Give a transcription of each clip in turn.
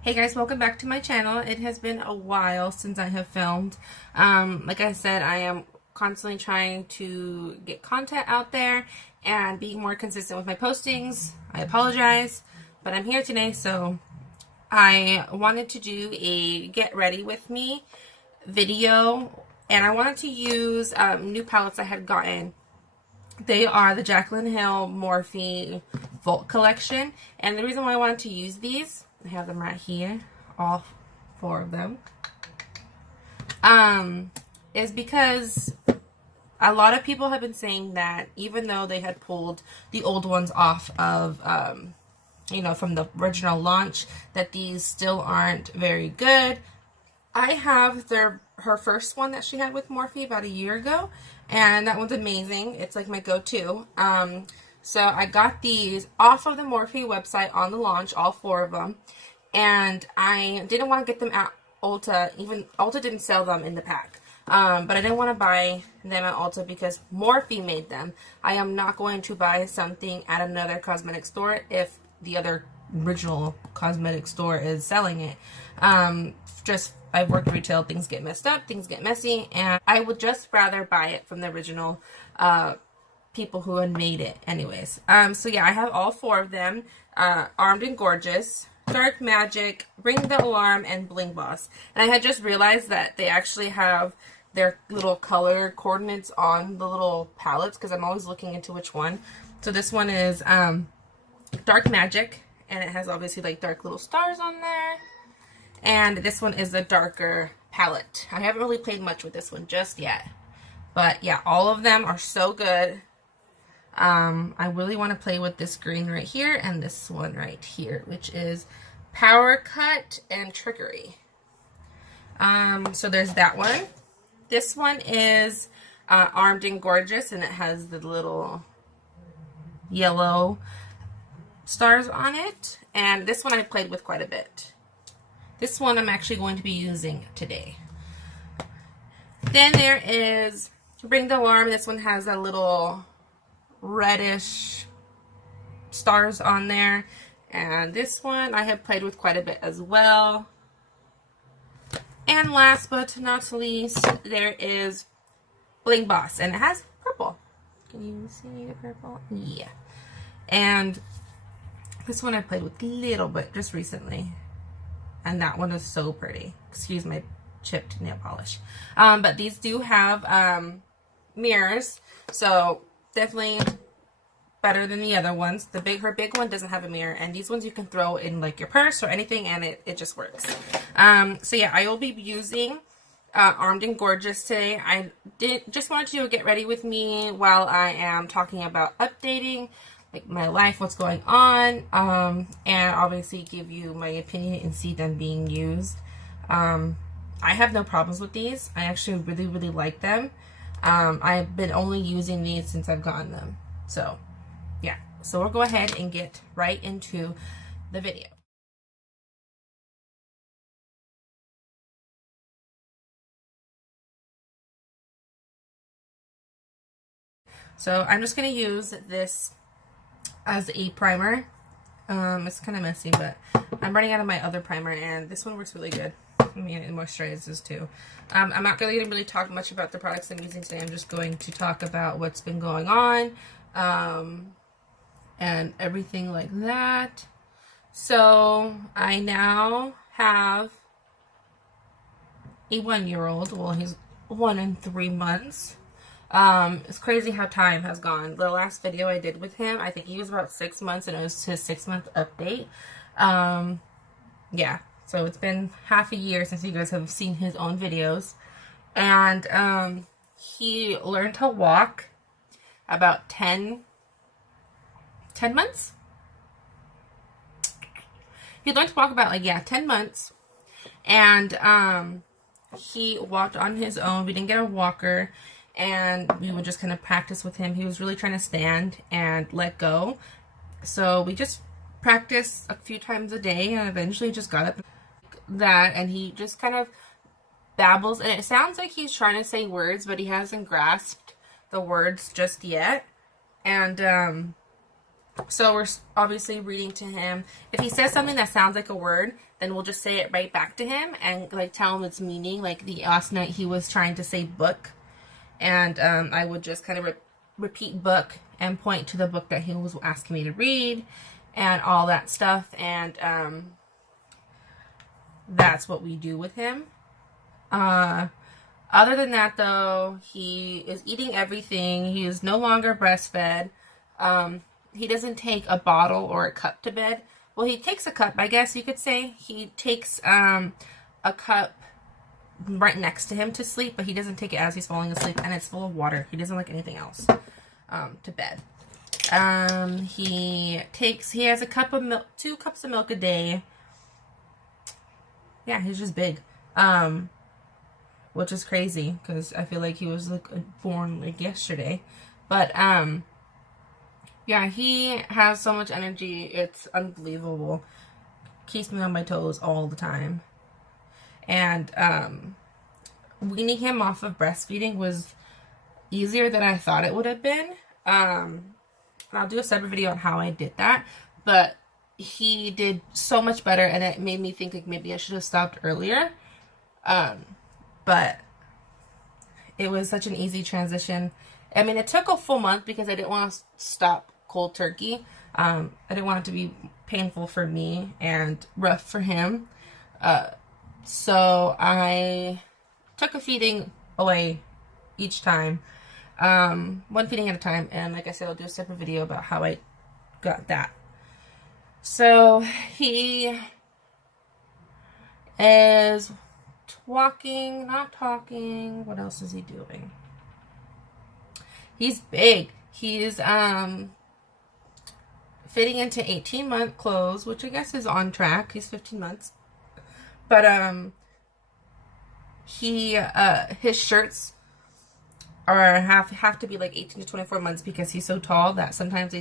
Hey guys, welcome back to my channel. It has been a while since I have filmed. Like I said, I am constantly trying to get content out there and being more consistent with my postings. I apologize, but I'm here today, so I wanted to do a get ready with me video, and I wanted to use new palettes I had gotten. They are the Jaclyn MORPHE Volt collection, and the reason why I wanted to use these, I have them right here, all four of them, is because a lot of people have been saying that even though they had pulled the old ones off of, you know, from the original launch, that these still aren't very good. I have her first one that she had with Morphe about a year ago, and that one's amazing. It's like my go-to. So I got these off of the Morphe website on the launch, all four of them, and I didn't want to get them at Ulta. Even Ulta didn't sell them in the pack, but I didn't want to buy them at Ulta because Morphe made them. I am not going to buy something at another cosmetic store if the other original cosmetic store is selling it. I've worked retail, things get messed up, things get messy, and I would just rather buy it from the original people who had made it anyways. So yeah, I have all four of them, Armed and Gorgeous, Dark Magic, Ring the Alarm, and Bling Boss. And I had just realized that they actually have their little color coordinates on the little palettes, because I'm always looking into which one. So this one is Dark Magic, and it has obviously like dark little stars on there. And this one is a darker palette. I haven't really played much with this one just yet. But yeah, all of them are so good. I really want to play with this green right here and this one right here, which is Power Cut and Trickery. So there's that one. This one is Armed and Gorgeous, and it has the little yellow stars on it. And this one I played with quite a bit. This one I'm actually going to be using today. Then there is Ring the Alarm. This one has a little reddish stars on there. And this one I have played with quite a bit as well. And last but not least, there is Bling Boss. And it has purple. Can you see the purple? Yeah. And this one I played with a little bit just recently. And that one is so pretty. Excuse my chipped nail polish. But these do have mirrors, so definitely better than the other ones. Her big one doesn't have a mirror, and these ones you can throw in like your purse or anything, and it just works. So yeah, I will be using Armed and Gorgeous today. I just wanted to get ready with me while I am talking about updating like my life, what's going on, and obviously give you my opinion and see them being used. I have no problems with these. I actually really like them. I've been only using these since I've gotten them. So yeah, so we'll go ahead and get right into the video. So I'm just going to use this as a primer. It's kind of messy, but I'm running out of my other primer, and this one works really good. I mean, it moisturizes too. I'm not going to really talk much about the products I'm using today. I'm just going to talk about what's been going on, and everything like that. So I now have a 1-year-old. Well, he's 1 and 3 months. It's crazy how time has gone. The last video I did with him, I think he was about 6 months, and it was his 6-month update. Yeah, so it's been half a year since you guys have seen his own videos. And, he learned to walk about 10 months? He learned to walk about, like, yeah, 10 months. And, he walked on his own. We didn't get a walker. And we would just kind of practice with him. He was really trying to stand and let go. So we just practiced a few times a day, and eventually just got up that, and he just kind of babbles. And it sounds like he's trying to say words, but he hasn't grasped the words just yet. And So we're obviously reading to him. If he says something that sounds like a word, then we'll just say it right back to him and like tell him its meaning. Like the last night he was trying to say book, and I would just kind of repeat book and point to the book that he was asking me to read and all that stuff. And that's what we do with him. Other than that, though, he is eating everything. He is no longer breastfed. He doesn't take a bottle or a cup to bed. Well, he takes a cup, I guess you could say. He takes a cup right next to him to sleep, but he doesn't take it as he's falling asleep, and it's full of water. He doesn't like anything else to bed. He has a cup of milk, 2 cups of milk a day. Yeah, he's just big. Which is crazy because I feel like he was like born like yesterday. But yeah, he has so much energy. It's unbelievable. Keeps me on my toes all the time. And weaning him off of breastfeeding was easier than I thought it would have been. And I'll do a separate video on how I did that. But he did so much better, and it made me think like maybe I should have stopped earlier. But it was such an easy transition. I mean, it took a full month because I didn't want to stop cold turkey. I didn't want it to be painful for me and rough for him. So I took a feeding away each time. 1 feeding at a time. And like I said, I'll do a separate video about how I got that. So he is walking, not talking. What else is he doing? He's big. He's fitting into 18-month clothes, which I guess is on track. He's 15 months. But his shirts have to be like 18 to 24 months because he's so tall that sometimes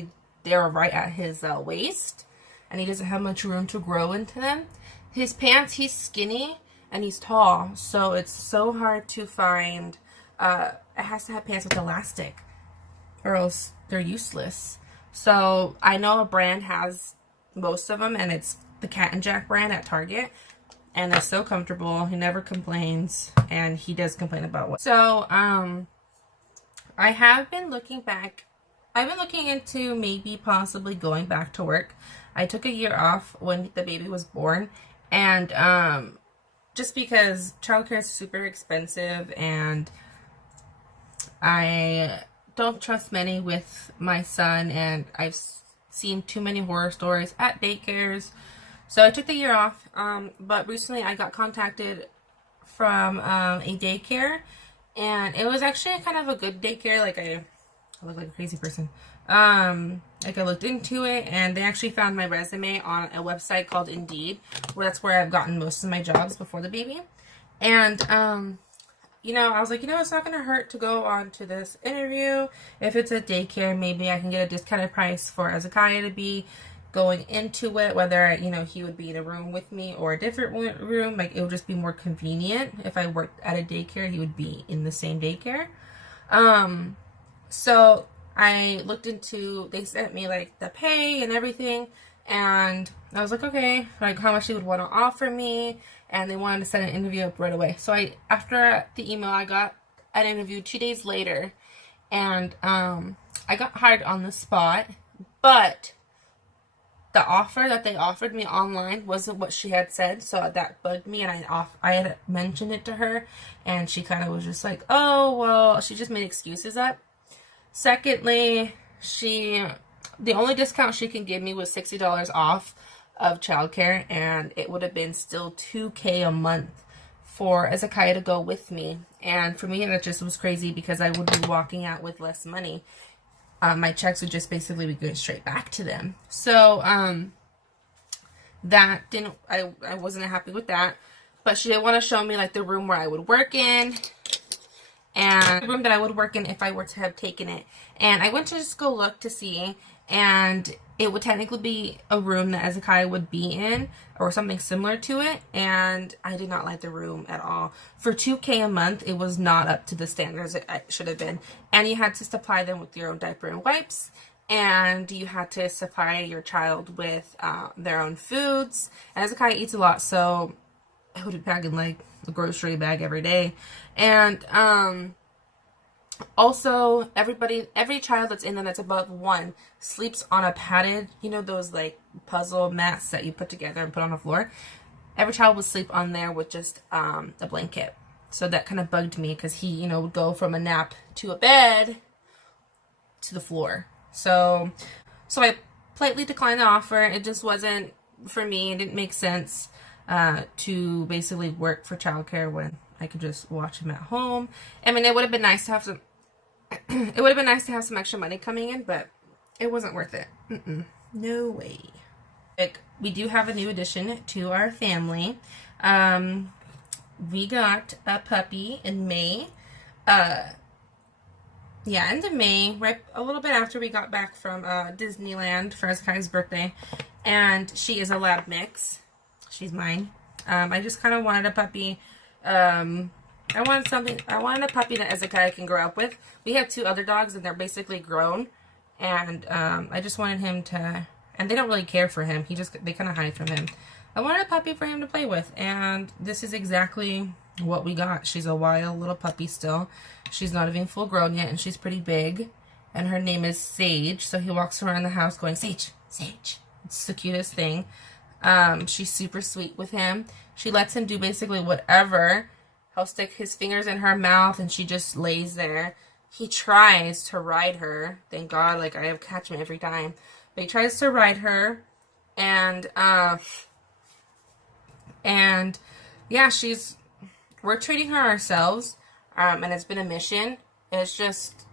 they're right at his waist, and he doesn't have much room to grow into them. His pants, he's skinny and he's tall, so it's so hard to find. It has to have pants with elastic, or else they're useless. So I know a brand has most of them, and it's the Cat and Jack brand at Target, and they're so comfortable. He never complains, and he does complain about what. So I have been looking back. I've been looking into maybe possibly going back to work. I took a year off when the baby was born, and just because childcare is super expensive, and I don't trust many with my son, and I've seen too many horror stories at daycares. So I took the year off, but recently I got contacted from a daycare, and it was actually kind of a good daycare. Like I look like a crazy person. Like I looked into it, and they actually found my resume on a website called Indeed, where that's where I've gotten most of my jobs before the baby. And you know, I was like, you know, it's not gonna hurt to go on to this interview. If it's a daycare, maybe I can get a discounted price for Hezekiah to be going into it, whether, you know, he would be in a room with me or a different room. Like, it would just be more convenient. If I worked at a daycare, he would be in the same daycare. So I looked into, they sent me like the pay and everything, and I was like, okay, like how much they would want to offer me, and they wanted to set an interview up right away. So after the email, I got an interview 2 days later, and I got hired on the spot, but the offer that they offered me online wasn't what she had said, so that bugged me, and I had mentioned it to her, and she kind of was just like, oh, well, she just made excuses up. Secondly, the only discount she can give me was $60 off of childcare, and it would have been still $2K a month for Hezekiah to go with me. And for me, that just was crazy because I would be walking out with less money. My checks would just basically be going straight back to them. So that didn't, I wasn't happy with that. But she did want to show me like the room where I would work in, and the room that I would work in if I were to have taken it. And I went to just go look to see, and it would technically be a room that Hezekiah would be in, or something similar to it, and I did not like the room at all. For $2K a month, it was not up to the standards it should have been, and you had to supply them with your own diaper and wipes, and you had to supply your child with their own foods. And Hezekiah eats a lot, so I would be packing like a grocery bag every day. And also, every child that's in there that's above 1 sleeps on a padded, you know, those like puzzle mats that you put together and put on the floor. Every child would sleep on there with just a blanket. So that kind of bugged me, because he, you know, would go from a nap to a bed to the floor. So I politely declined the offer. It just wasn't for me. It didn't make sense to basically work for childcare when I could just watch him at home. I mean, it would have been nice to have some. It would have been nice to have some extra money coming in, but it wasn't worth it. No way. We do have a new addition to our family. We got a puppy in May. End of May, right a little bit after we got back from Disneyland for Hezekiah's birthday. And she is a lab mix. She's mine. I just kind of wanted a puppy. I wanted a puppy that Hezekiah can grow up with. We have 2 other dogs, and they're basically grown. And I just wanted him to, and they don't really care for him. They kind of hide from him. I wanted a puppy for him to play with, and this is exactly what we got. She's a wild little puppy still. She's not even full grown yet, and she's pretty big. And her name is Sage, so he walks around the house going, Sage, Sage. It's the cutest thing. She's super sweet with him. She lets him do basically whatever. He'll stick his fingers in her mouth, and she just lays there. He tries to ride her. Thank God, like, I have catch him every time. But he tries to ride her, and yeah, we're treating her ourselves, and it's been a mission. It's just,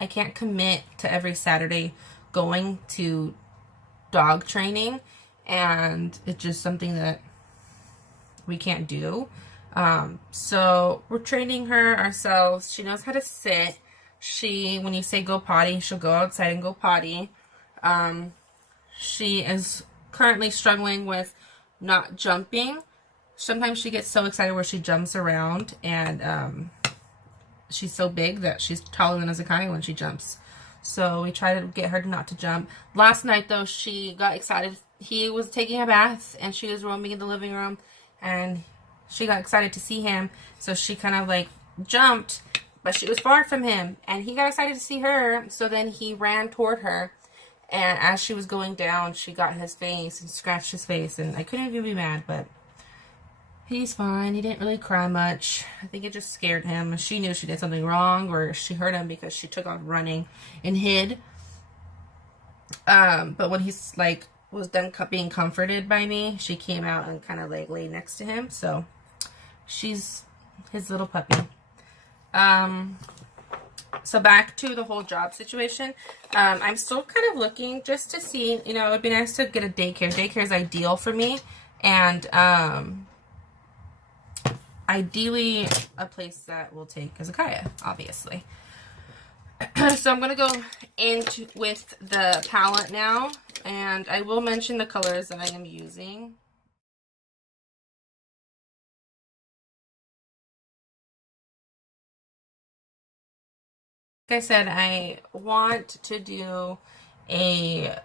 I can't commit to every Saturday going to dog training, and it's just something that we can't do. So we're training her ourselves. She knows how to sit. When you say go potty, she'll go outside and go potty. She is currently struggling with not jumping. Sometimes she gets so excited where she jumps around, and she's so big that she's taller than Hezekiah when she jumps. So we try to get her not to jump. Last night, though, she got excited. He was taking a bath, and she was roaming in the living room, and she got excited to see him. So she kind of like jumped, but she was far from him, and he got excited to see her. So then he ran toward her, and as she was going down, she got his face and scratched his face, and I couldn't even be mad, but he's fine. He didn't really cry much. I think it just scared him. She knew she did something wrong, or she hurt him, because she took off running and hid. But when he's like was done being comforted by me, she came out and kind of like laid next to him. So she's his little puppy. So back to the whole job situation. I'm still kind of looking just to see, you know, it would be nice to get a daycare. Daycare is ideal for me, and ideally a place that will take Hezekiah, obviously. So I'm going to go into with the palette now, and I will mention the colors that I am using. Like I said, I want to do a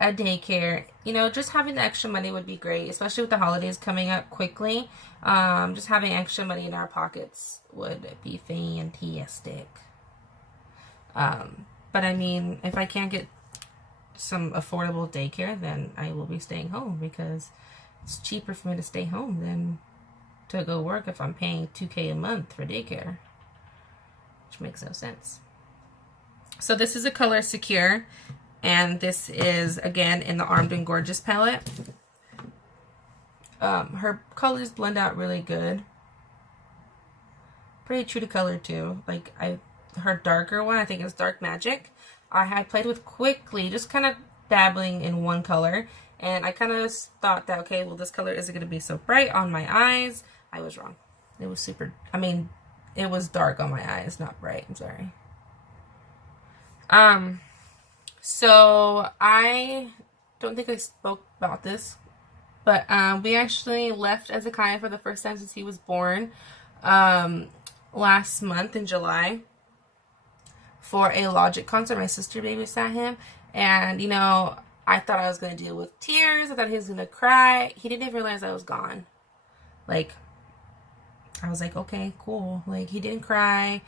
daycare. You know, just having the extra money would be great, especially with the holidays coming up quickly. Just having extra money in our pockets would be fantastic. But I mean, if I can't get some affordable daycare, then I will be staying home, because it's cheaper for me to stay home than to go work if I'm paying $2K a month for daycare, which makes no sense. So this is a color Secure, and this is again in the Armed and Gorgeous palette. Her colors blend out really good. Pretty true to color too. Like her darker one, I think it's Dark Magic, I had played with quickly, just kind of dabbling in one color, and I kind of thought that, okay, well, this color isn't going to be so bright on my eyes. I was wrong. It was super, I mean, it was dark on my eyes, not bright. I'm sorry. So I don't think I spoke about this, but we actually left Hezekiah for the first time since he was born last month in July for a Logic concert. My sister babysat him, and you know, I thought I was gonna deal with tears. I thought he was gonna cry. He didn't even realize I was gone. Like, I was like, okay, cool. Like, he didn't cry.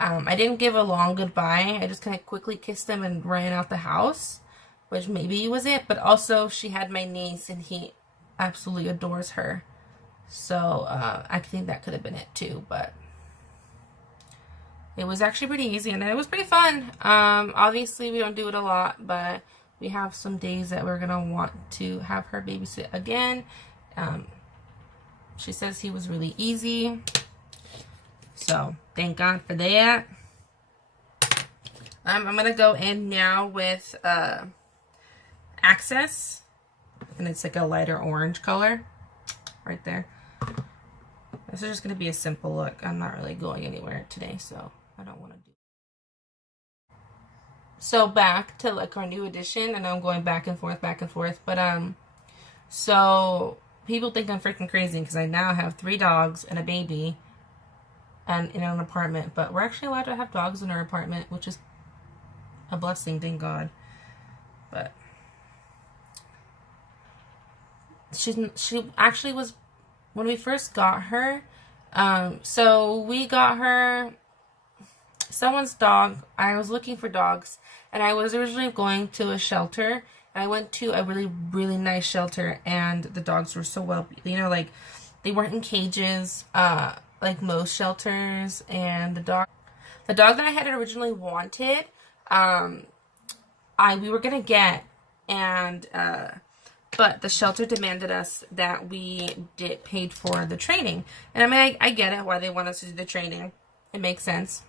I didn't give a long goodbye. I just kind of quickly kissed him and ran out the house, which maybe was it. But also, she had my niece, and he absolutely adores her. So, I think that could have been it too. But it was actually pretty easy, and it was pretty fun. Obviously, we don't do it a lot, but we have some days that we're going to want to have her babysit again. She says he was really easy. So, thank God for that. I'm going to go in now with Access. And it's like a lighter orange color. Right there. This is just going to be a simple look. I'm not really going anywhere today, so I don't want to do. So, back to like our new edition. And I'm going back and forth. But, so people think I'm freaking crazy because I now have 3 dogs and a baby. And in an apartment, but we're actually allowed to have dogs in our apartment, which is a blessing, thank God. But she actually was, when we first got her, so we got her someone's dog. I was looking for dogs, and I was originally going to a shelter, and I went to a really nice shelter, and the dogs were so well, you know, like they weren't in cages, like most shelters. And the dog that I had originally wanted, we were gonna get, and but the shelter demanded us that we paid for the training. And I mean, I get it why they want us to do the training. It makes sense.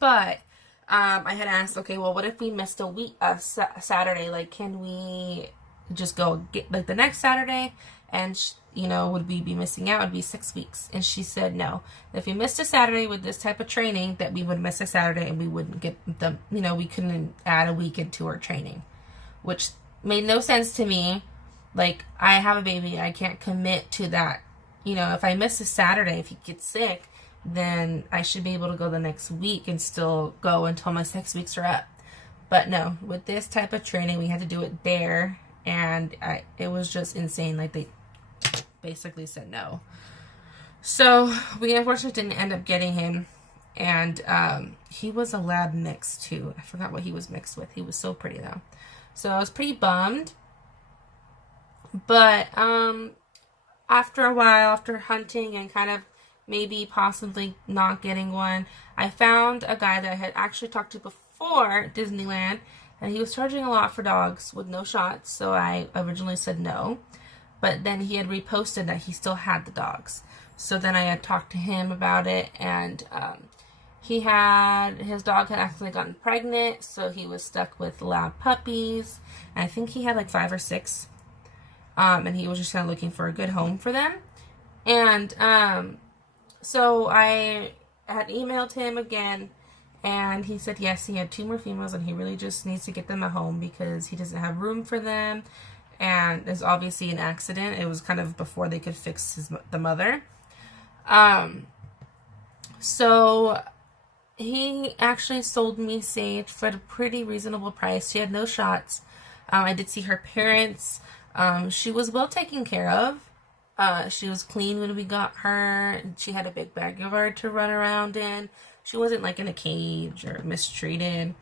But I had asked, okay, well, what if we missed a week, Saturday? Like, can we just go get like the next Saturday? And you know, would we be missing out? It would be 6 weeks. And she said no. If we missed a Saturday with this type of training, that we would miss a Saturday and we wouldn't get the, you know, we couldn't add a week into our training, which made no sense to me. Like, I have a baby. I can't commit to that. You know, if I miss a Saturday, if he gets sick, then I should be able to go the next week and still go until my 6 weeks are up. But no, with this type of training, we had to do it there. And it was just insane. Like, they basically said no. So we unfortunately didn't end up getting him. And he was a lab mix too. I forgot what he was mixed with. He was so pretty though. So I was pretty bummed. But after a while, after hunting and kind of maybe possibly not getting one, I found a guy that I had actually talked to before Disneyland, and he was charging a lot for dogs with no shots. So I originally said no. But then he had reposted that he still had the dogs. So then I had talked to him about it, and his dog had actually gotten pregnant, so he was stuck with lab puppies. And I think he had like 5 or 6. And he was just kind of looking for a good home for them. And so I had emailed him again, and he said yes, he had 2 more females, and he really just needs to get them a home because he doesn't have room for them. And it's obviously an accident. It was kind of before they could fix the mother. So he actually sold me Sage for a pretty reasonable price. She had no shots. I did see her parents. She was well taken care of. She was clean when we got her. She had a big backyard to run around in. She wasn't like in a cage or mistreated.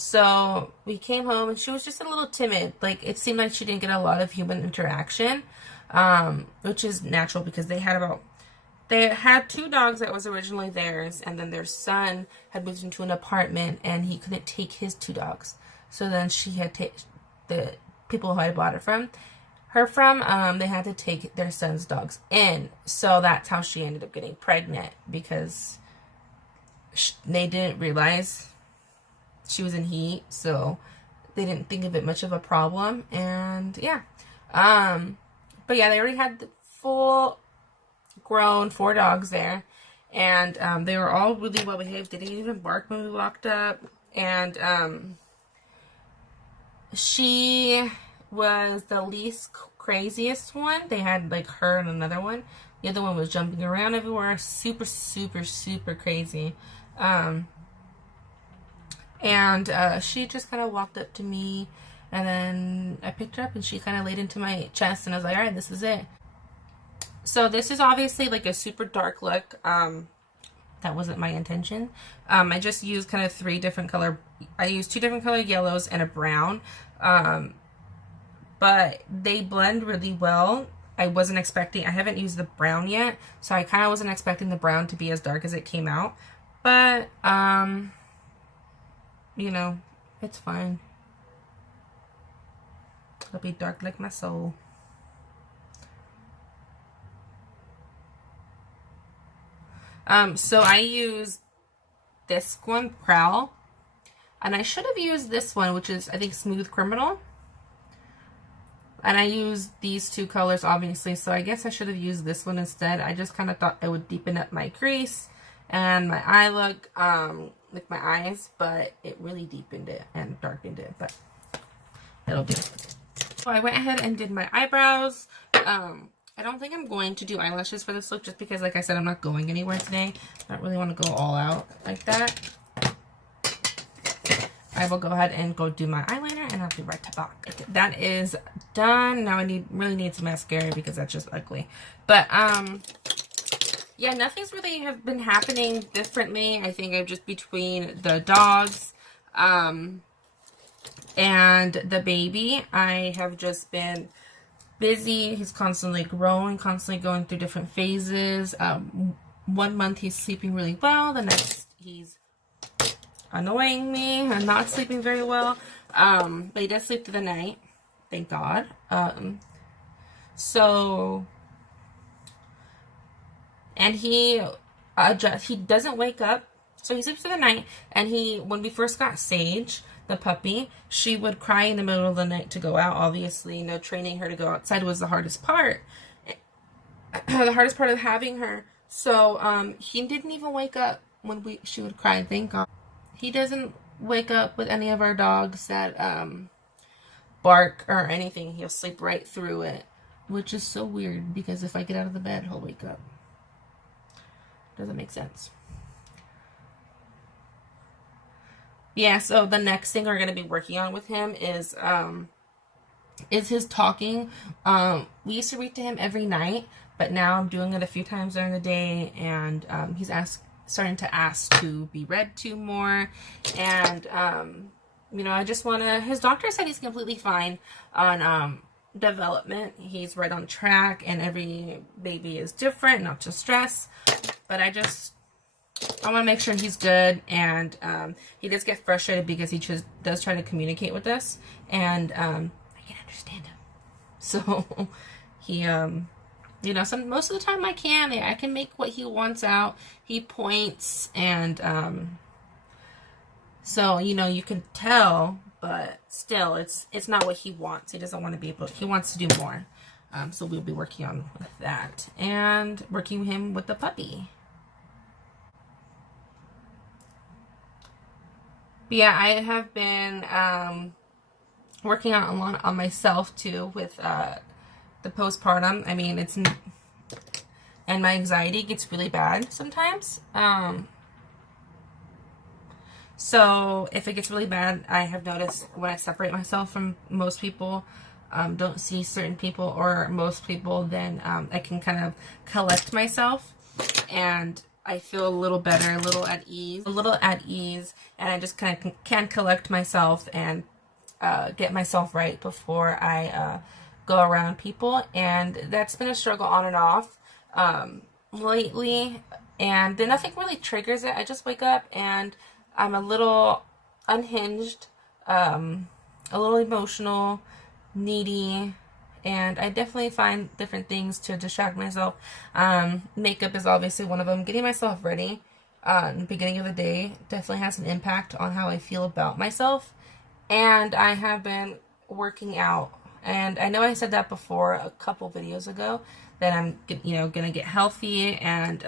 So we came home, and she was just a little timid. Like, it seemed like she didn't get a lot of human interaction, which is natural because they had 2 dogs that was originally theirs, and then their son had moved into an apartment, and he couldn't take his 2 dogs. So then she had the people who I bought it from, they had to take their son's dogs in. So that's how she ended up getting pregnant, because they didn't realize she was in heat, so they didn't think of it much of a problem. And yeah, but yeah, they already had the full grown 4 dogs there, and they were all really well behaved. They didn't even bark when we walked up. And she was the least craziest one. They had like her and another one. The other one was jumping around everywhere, super crazy. And she just kind of walked up to me, and then I picked her up and she kind of laid into my chest, and I was like, all right, this is it. So this is obviously like a super dark look. That wasn't my intention. I just used kind of I used 2 different color yellows and a brown. But they blend really well. I haven't used the brown yet, so I kind of wasn't expecting the brown to be as dark as it came out. But, you know, it's fine. It'll be dark like my soul. So I use this one, Prowl, and I should have used this one, which is, I think, Smooth Criminal. And I used these 2 colors, obviously, so I guess I should have used this one instead. I just kind of thought it would deepen up my crease and my eye look, like my eyes, but it really deepened it and darkened it, but it'll do. So I went ahead and did my eyebrows. I don't think I'm going to do eyelashes for this look just because, like I said, I'm not going anywhere today. I don't really want to go all out like that. I will go ahead and go do my eyeliner, and I'll be right back. That is done. Now I really need some mascara because that's just ugly. But yeah, nothing's really have been happening differently. I think I'm just between the dogs and the baby. I have just been busy. He's constantly growing, constantly going through different phases. 1 month he's sleeping really well. The next he's annoying me and not sleeping very well. But he does sleep through the night, thank God. So, and he doesn't wake up, so he sleeps through the night. And when we first got Sage, the puppy, she would cry in the middle of the night to go out. Obviously, training her to go outside was the hardest part. The hardest part of having her. So, he didn't even wake up when she would cry, thank God. He doesn't wake up with any of our dogs that bark or anything. He'll sleep right through it, which is so weird because if I get out of the bed, he'll wake up. Doesn't make sense. Yeah, so the next thing we're going to be working on with him is his talking. We used to read to him every night, but now I'm doing it a few times during the day, and he's starting to ask to be read to more. And I just want to, his doctor said he's completely fine on development. He's right on track, and every baby is different, not to stress, but I want to make sure he's good. And he does get frustrated because he does try to communicate with us, and I can understand him. So he most of the time I can make what he wants out. He points, and so you can tell, but still it's not what he wants. He doesn't want to be able, he wants to do more. So we'll be working on with that and working him with the puppy. But yeah, I have been working on a lot on myself too with the postpartum. I mean, and my anxiety gets really bad sometimes. So if it gets really bad, I have noticed when I separate myself from most people, don't see certain people or most people, then I can kind of collect myself, and I feel a little better, a little at ease, and I just kind of can collect myself and get myself right before I go around people. And that's been a struggle on and off lately, and then nothing really triggers it. I just wake up and I'm a little unhinged, a little emotional, needy, and I definitely find different things to distract myself. Makeup is obviously one of them. Getting myself ready in the beginning of the day definitely has an impact on how I feel about myself. And I have been working out, and I know I said that before a couple videos ago, that I'm gonna get healthy and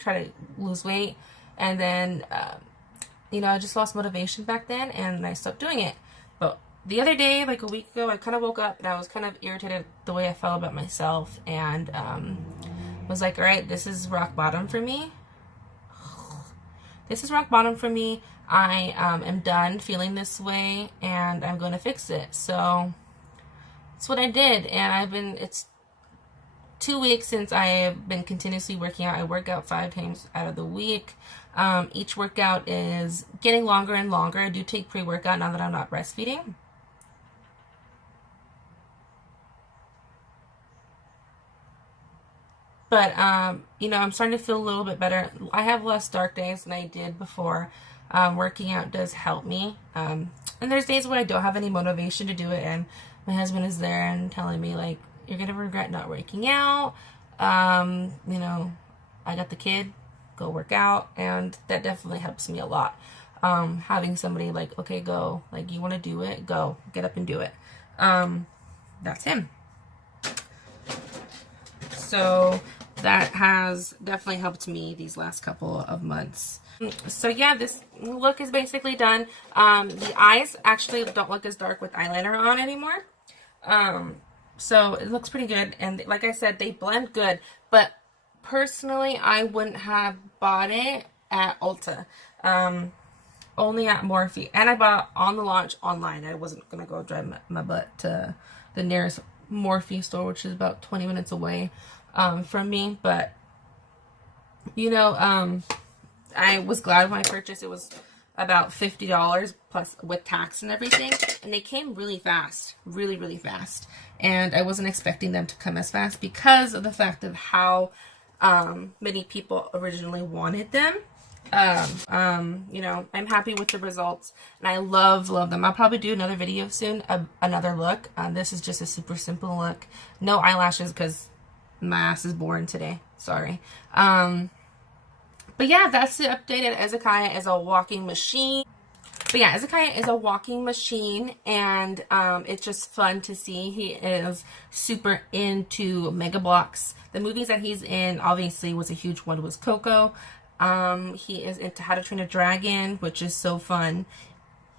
try to lose weight. And then I just lost motivation back then, and I stopped doing it. But the other day, like a week ago, I kind of woke up and I was kind of irritated the way I felt about myself, and was like, all right, this is rock bottom for me. this is rock bottom for me. I am done feeling this way, and I'm going to fix it. So that's what I did, and it's 2 weeks since I have been continuously working out. I work out 5 times out of the week. Each workout is getting longer and longer. I do take pre-workout now that I'm not breastfeeding. But, you know, I'm starting to feel a little bit better. I have less dark days than I did before. Working out does help me. And there's days when I don't have any motivation to do it, and my husband is there and telling me, like, you're going to regret not working out. You know, I got the kid, go work out. And that definitely helps me a lot. Having somebody like, okay, go. Like, you want to do it? Go. Get up and do it. That's him. So that has definitely helped me these last couple of months. So yeah, this look is basically done. The eyes actually don't look as dark with eyeliner on anymore. So it looks pretty good. And like I said, they blend good. But personally, I wouldn't have bought it at Ulta. Only at Morphe. And I bought it on the launch online. I wasn't going to go drive my butt to the nearest Morphe store, which is about 20 minutes away from me. But, you know, I was glad when I purchased. It was about $50 plus with tax and everything. And they came really fast. Really, really fast. And I wasn't expecting them to come as fast because of the fact of how many people originally wanted them. You know, I'm happy with the results, and I love them. I'll probably do another video soon, another look. This is just a super simple look. No eyelashes because my ass is born today. Sorry. But yeah, that's the updated. Ezekiah is a walking machine. But yeah, Ezekiah is a walking machine, and it's just fun to see. He is super into Mega Bloks. The movies that he's in, obviously, was a huge one, was Coco. He is into How to Train a Dragon, which is so fun.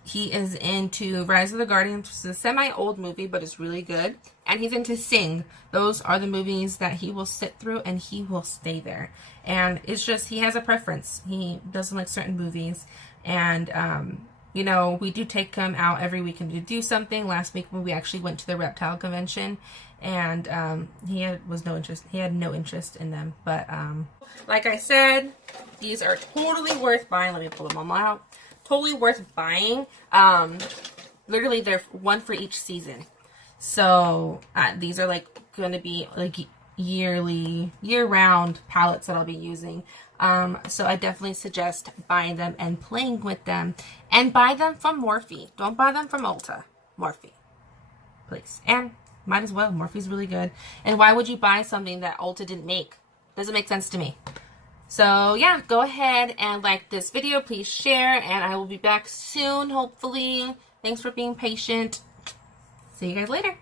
He is into Rise of the Guardians, which is a semi-old movie, but it's really good. And he's into Sing. Those are the movies that he will sit through, and he will stay there. And it's just, he has a preference. He doesn't like certain movies. And, you know, we do take him out every weekend to do something. Last week when we actually went to the reptile convention, and he had no interest in them. But like I said, these are totally worth buying. Let me pull them all out. Totally worth buying. Literally, they're one for each season. So these are like going to be like year-round palettes that I'll be using. So I definitely suggest buying them and playing with them. And buy them from Morphe. Don't buy them from Ulta. Morphe, please. And might as well. Morphe's really good. And why would you buy something that Ulta didn't make? Doesn't make sense to me. So yeah, go ahead and like this video. Please share, and I will be back soon, hopefully. Thanks for being patient. See you guys later.